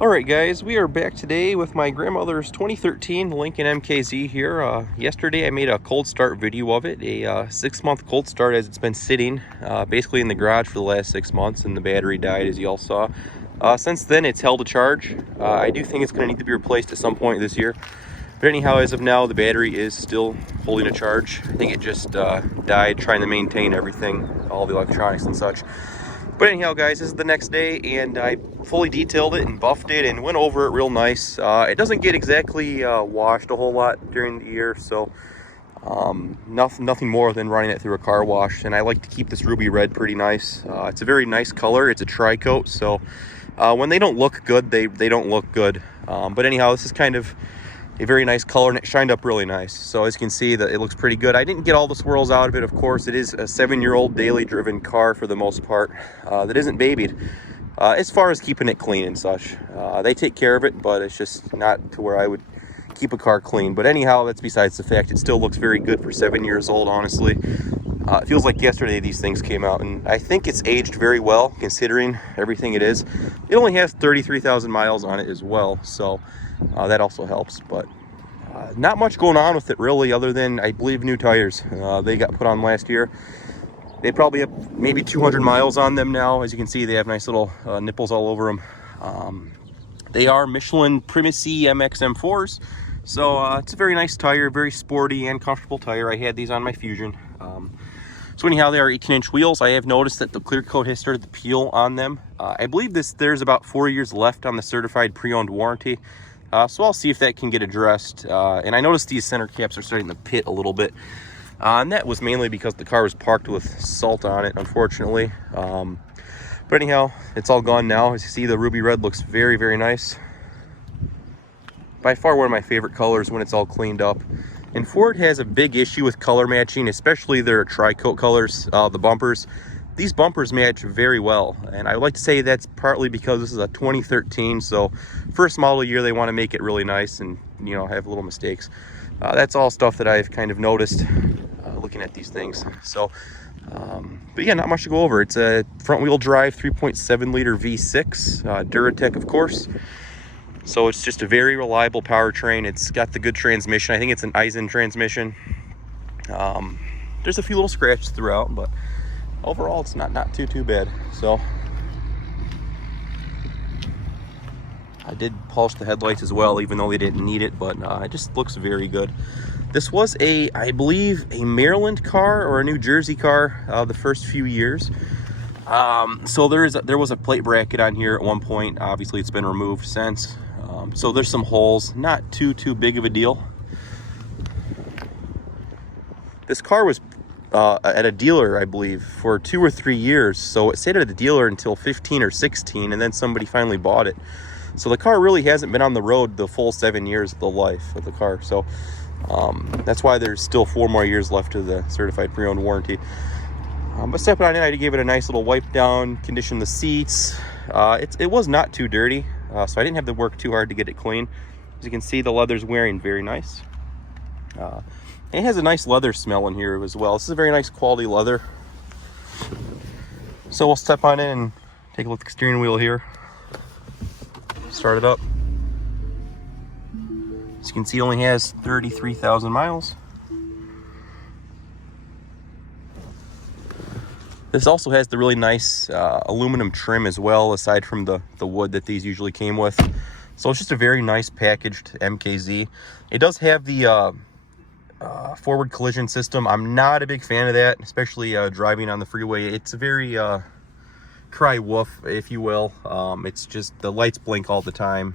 Alright guys, we are back today with my grandmother's 2013 Lincoln MKZ here. Yesterday I made a cold start video of it, a 6-month cold start as it's been sitting basically in the garage for the last 6 months, and the battery died as you all saw. Since then it's held a charge. I do think it's going to need to be replaced at some point this year. But anyhow, as of now, the battery is still holding a charge. I think it just died trying to maintain everything, all the electronics and such. But anyhow, guys, this is the next day, and I fully detailed it and buffed it and went over it real nice. It doesn't get exactly washed a whole lot during the year, so nothing more than running it through a car wash. And I like to keep this ruby red pretty nice. It's a very nice color. It's a tri-coat, so when they don't look good, they don't look good. But anyhow, this is kind of a very nice color, and it shined up really nice. So as you can see, that it looks pretty good. I didn't get all the swirls out of it, of course. It is a 7-year-old daily driven car for the most part that isn't babied as far as keeping it clean and such. They take care of it, but it's just not to where I would keep a car clean. But anyhow, that's besides the fact. It still looks very good for 7 years old, honestly. It feels like yesterday these things came out, and I think it's aged very well considering everything it is. It only has 33,000 miles on it as well, so that also helps. But not much going on with it really, other than I believe new tires. They got put on last year. They probably have maybe 200 miles on them now. As you can see, they have nice little nipples all over them. They are Michelin Primacy MX M4s, so it's a very nice tire, very sporty and comfortable tire. I had these on my Fusion. So anyhow, they are 18-inch wheels. I have noticed that the clear coat has started to peel on them. I believe there's about 4 years left on the certified pre-owned warranty. So I'll see if that can get addressed. And I noticed these center caps are starting to pit a little bit. And that was mainly because the car was parked with salt on it, unfortunately. But anyhow, it's all gone now. As you see, the ruby red looks very, very nice. By far one of my favorite colors when it's all cleaned up. And Ford has a big issue with color matching, especially their tri-coat colors, the bumpers. These bumpers match very well, and I would like to say that's partly because this is a 2013, so first model year they want to make it really nice and, you know, have little mistakes. That's all stuff that I've kind of noticed looking at these things. So but yeah, not much to go over. It's a front wheel drive 3.7 liter V6 Duratec, of course. So it's just a very reliable powertrain. It's got the good transmission. I think it's an Eisen transmission. There's a few little scratches throughout, but overall it's not too bad. So I did polish the headlights as well, even though they didn't need it, but it just looks very good. This was I believe a Maryland car or a New Jersey car the first few years. So there was a plate bracket on here at one point. Obviously it's been removed since. So there's some holes, not too big of a deal. This car was at a dealer, I believe, for 2 or 3 years. So it stayed at the dealer until 15 or 16, and then somebody finally bought it. So the car really hasn't been on the road the full 7 years of the life of the car. So that's why there's still 4 more years left of the certified pre-owned warranty. But stepping on in, I gave it a nice little wipe down, conditioned the seats. It was not too dirty, so I didn't have to work too hard to get it clean. As you can see, the leather's wearing very nice. It has a nice leather smell in here as well. This is a very nice quality leather. So we'll step on in and take a look at the steering wheel here. Start it up. As you can see, it only has 33,000 miles. This also has the really nice aluminum trim as well, aside from the wood that these usually came with. So it's just a very nice packaged MKZ. It does have the forward collision system. I'm not a big fan of that, especially driving on the freeway. It's a very cry wolf, if you will. It's just the lights blink all the time.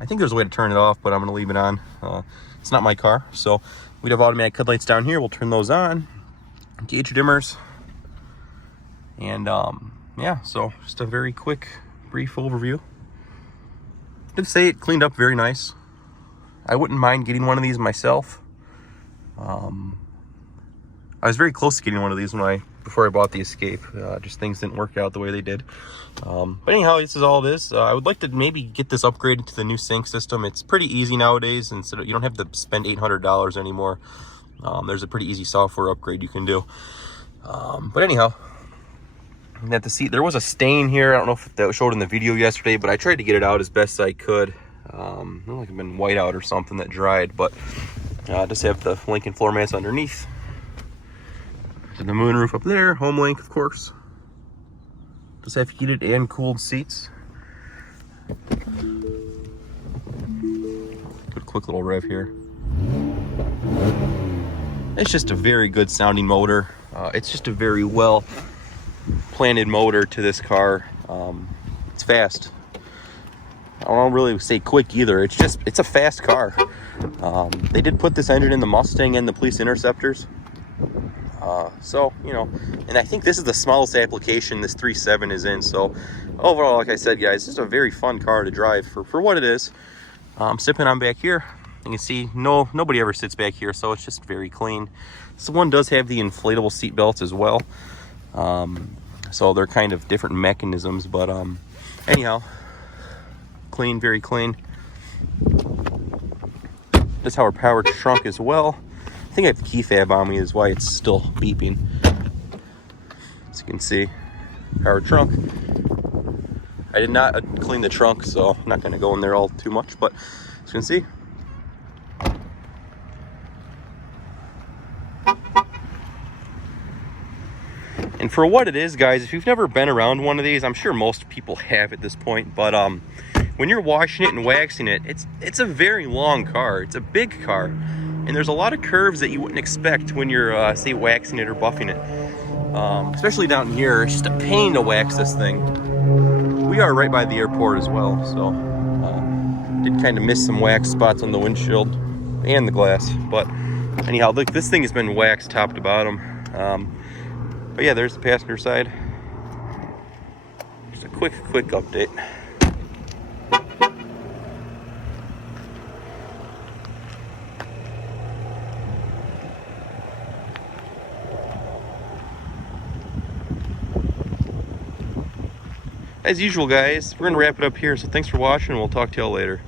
I think there's a way to turn it off, but I'm going to leave it on. It's not my car. So we'd have automatic headlights down here. We'll turn those on. Gauge dimmers. And yeah, so just a very quick, brief overview. I'd say it cleaned up very nice. I wouldn't mind getting one of these myself. I was very close to getting one of these before I bought the Escape. Just things didn't work out the way they did. But anyhow, this is all it is. I would like to maybe get this upgraded to the new sync system. It's pretty easy nowadays. Instead of, you don't have to spend $800 anymore. There's a pretty easy software upgrade you can do. But anyhow, And at the seat, there was a stain here. I don't know if that was showed in the video yesterday, but I tried to get it out as best I could. Looked like it'd been white out or something that dried, but just have the Lincoln floor mats underneath. And the moonroof up there, home link, of course. Just have heated and cooled seats. Good quick little rev here. It's just a very good sounding motor. It's just a very well planted motor to this car. It's fast. I don't really say quick either. It's a fast car. They did put this engine in the Mustang and the Police Interceptors. So, you know, and I think this is the smallest application this 3.7 is in. So overall, like I said, guys, this is a very fun car to drive for what it is. Sipping on back here, you can see nobody ever sits back here, so it's just very clean. This one does have the inflatable seat belts as well. So they're kind of different mechanisms, but anyhow, clean, very clean. That's how our power trunk as well. I think I have the key fob on me, is why it's still beeping. As you can see, power trunk. I did not clean the trunk, so I'm not going to go in there all too much, but as you can see, and for what it is, guys, if you've never been around one of these, I'm sure most people have at this point, but when you're washing it and waxing it, it's a very long car. It's a big car, and there's a lot of curves that you wouldn't expect when you're say waxing it or buffing it. Especially down here, it's just a pain to wax this thing. We are right by the airport as well, so did kind of miss some wax spots on the windshield and the glass, but anyhow, look, this thing has been waxed top to bottom. But yeah, there's the passenger side. Just a quick update. As usual, guys, we're gonna wrap it up here, so thanks for watching, and we'll talk to y'all later.